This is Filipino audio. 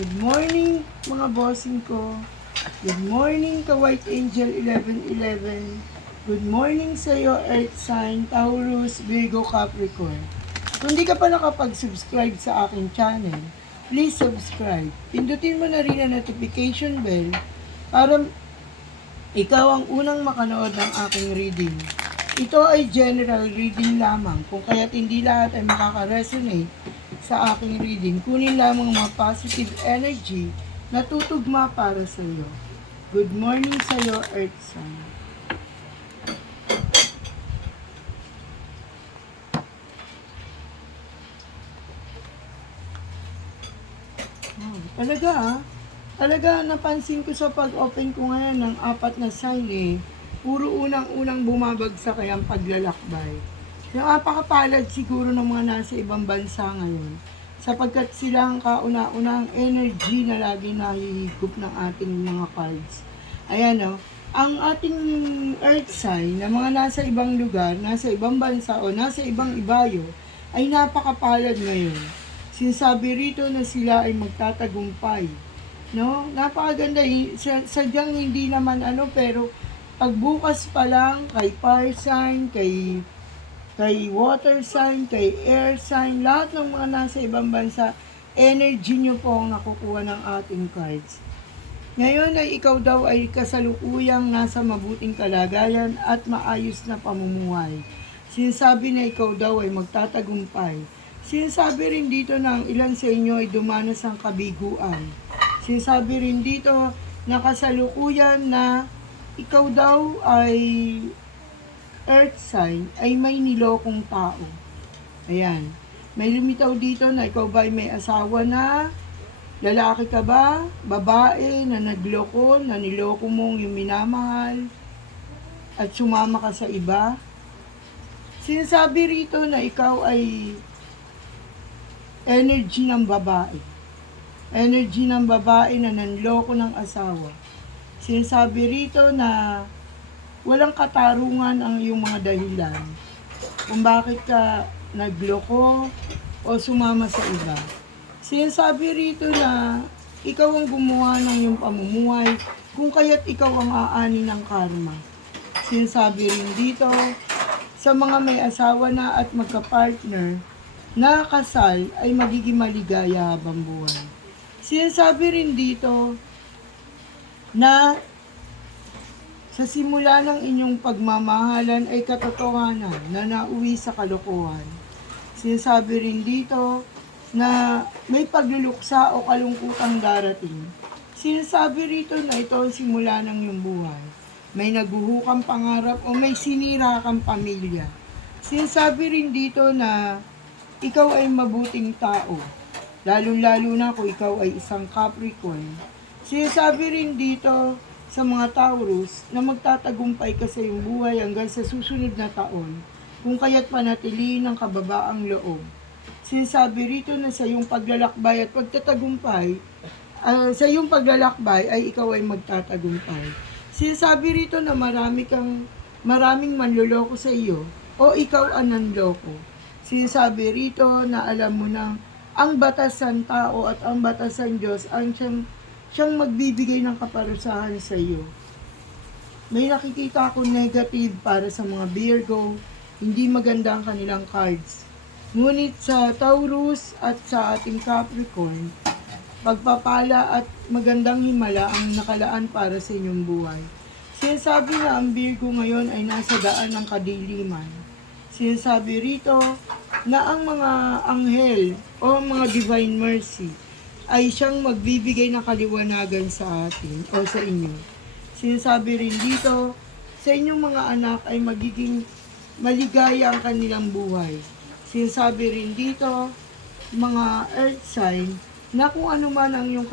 Good morning mga bossing ko. Good morning ka White Angel 1111. Good morning sa iyo Earth Sign, Taurus, Virgo, Capricorn. Kung di ka pa nakapag-subscribe sa aking channel, please subscribe. Pindutin mo na rin ang notification bell para ikaw ang unang makanood ng aking reading. Ito ay general reading lamang, kung kaya't hindi lahat ay makaka-resonate sa aking reading. Kunin lamang mga positive energy na tutugma para sa iyo. Good morning sa iyo, Earth Sign. Talaga napansin ko sa pag-open ko ngayon ng 4 na sign puro unang-unang bumabagsak ang paglalakbay. Napakapalad siguro ng mga nasa ibang bansa ngayon sapagkat sila ang kauna-unang energy na lagi nahihigop ng ating mga cards. Ayan ang ating earth sign na mga nasa ibang lugar, nasa ibang bansa o nasa ibang ibayo ay napakapalad ngayon. Sinasabi rito na sila ay magtatagumpay. No? Napakaganda. Sadyang hindi naman pero pagbukas pa lang kay fire sign, kay water sign, kay air sign, lahat ng mga nasa ibang bansa, energy nyo po ang nakukuha ng ating cards. Ngayon ay ikaw daw ay kasalukuyang nasa mabuting kalagayan at maayos na pamumuhay. Sinasabi na ikaw daw ay magtatagumpay. Sinasabi rin dito na ang ilan sa inyo ay dumanas ng kabiguan. Sinasabi rin dito na kasalukuyan na ikaw daw ay earth sign ay may nilokong tao. Ayan. May lumitaw dito na ikaw ba ay may asawa na, lalaki ka ba, babae na nagloko, na niloko mong yung minamahal at sumama ka sa iba. Sinasabi rito na ikaw ay energy ng babae. Energy ng babae na nanloko ng asawa. Sinasabi rito na walang katarungan ang iyong mga dahilan kung bakit ka nagloko o sumama sa iba. Sinasabi rito na ikaw ang gumawa ng iyong pamumuhay kung kaya't ikaw ang aani ng karma. Sinasabi rin dito sa mga may asawa na at magka-partner na kasal ay magiging maligaya habang buhay. Sinasabi rin dito na sa simula ng inyong pagmamahalan ay katotohanan na nauwi sa kalokohan. Sinasabi rin dito na may pagluluksa o kalungkutang darating. Sinasabi rito na ito ang simula ng iyong buhay. May naguhukang pangarap o may sinira kang pamilya. Sinasabi rin dito na ikaw ay mabuting tao. Lalo-lalo na kung ikaw ay isang Capricorn. Sinasabi rin dito sa mga Taurus na magtatagumpay ka sa iyong buhay hanggang sa susunod na taon kung kaya't panatiliin ang kababaang loob. Sinasabi rito na sa iyong paglalakbay at pagtatagumpay, sa iyong paglalakbay ay ikaw ay magtatagumpay. Sinasabi rito na maraming manloloko sa iyo o ikaw ang nanloko. Sinasabi rito na alam mo na ang batasan tao at ang batasan Diyos ang siyang magbibigay ng kaparusahan sa iyo. May nakikita ako negative para sa mga Virgo, hindi maganda ang kanilang cards. Ngunit sa Taurus at sa ating Capricorn, pagpapala at magandang himala ang nakalaan para sa inyong buhay. Sinasabi na ang Virgo ngayon ay nasa daan ng kadiliman. Sinasabi rito na ang mga anghel o mga divine mercy ay siyang magbibigay ng kaliwanagan sa atin o sa inyo. Sinasabi rin dito, sa inyong mga anak ay magiging maligaya ang kanilang buhay. Sinasabi rin dito, mga earth sign, na kung ano man ang iyong